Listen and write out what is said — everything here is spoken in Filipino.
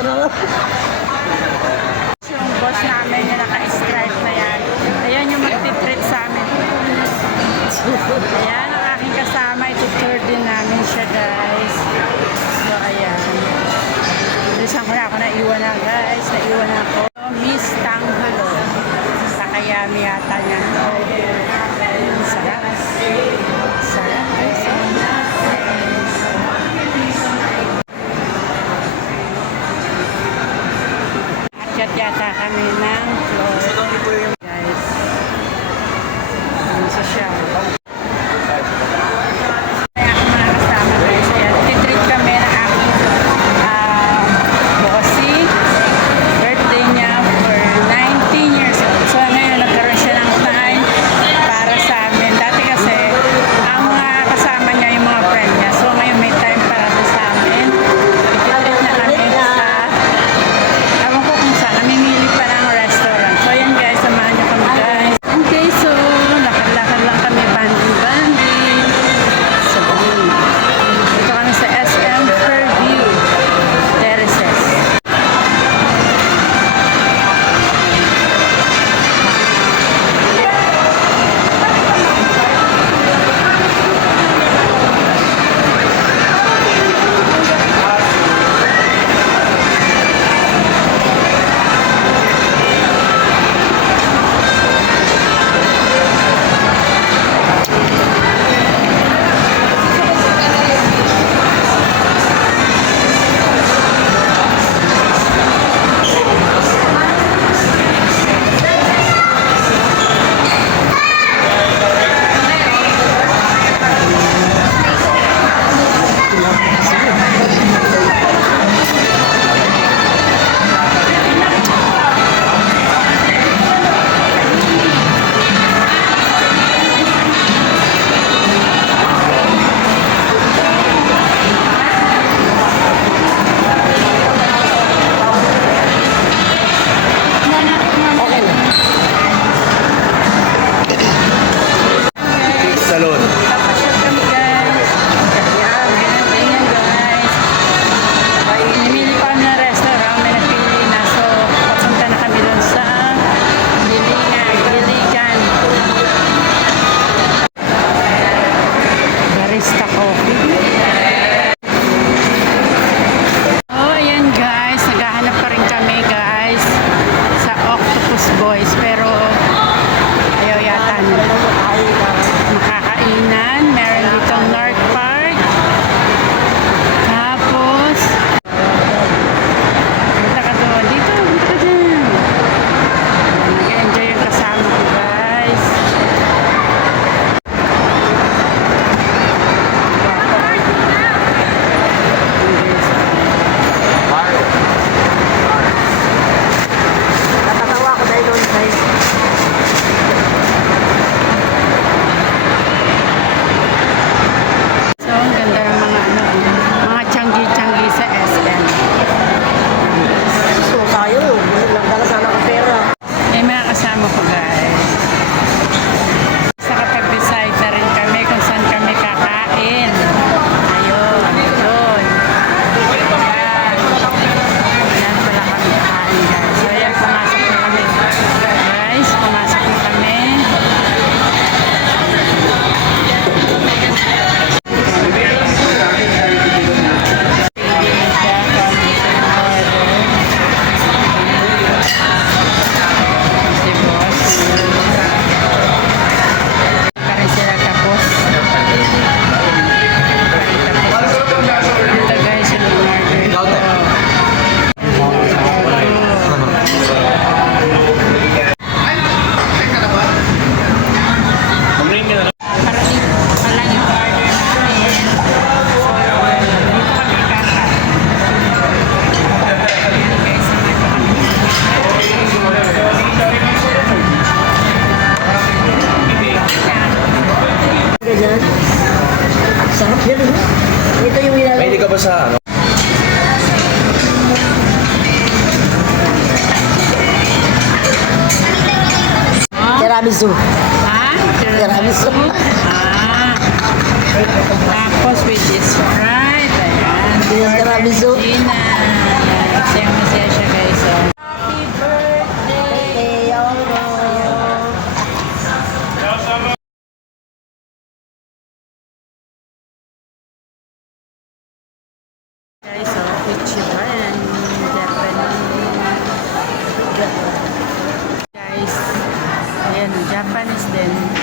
Charot. yung boss namin yung naka-stripe na yan. Ayan yung magtitreat sa amin. Ayan ang aking kasama. Itutur din namin siya guys. So ayan. Bilisan ko na ako. Naiwan na guys. Naiwan na ako. Miss Tanghalo. Sa Kayami yata niya. Okay. Punta kami ng floor. sa ano. Tiramisu. Ha? Tiramisu. Ah. Ichiban, Japanese. Guys, ayan, Japanese din.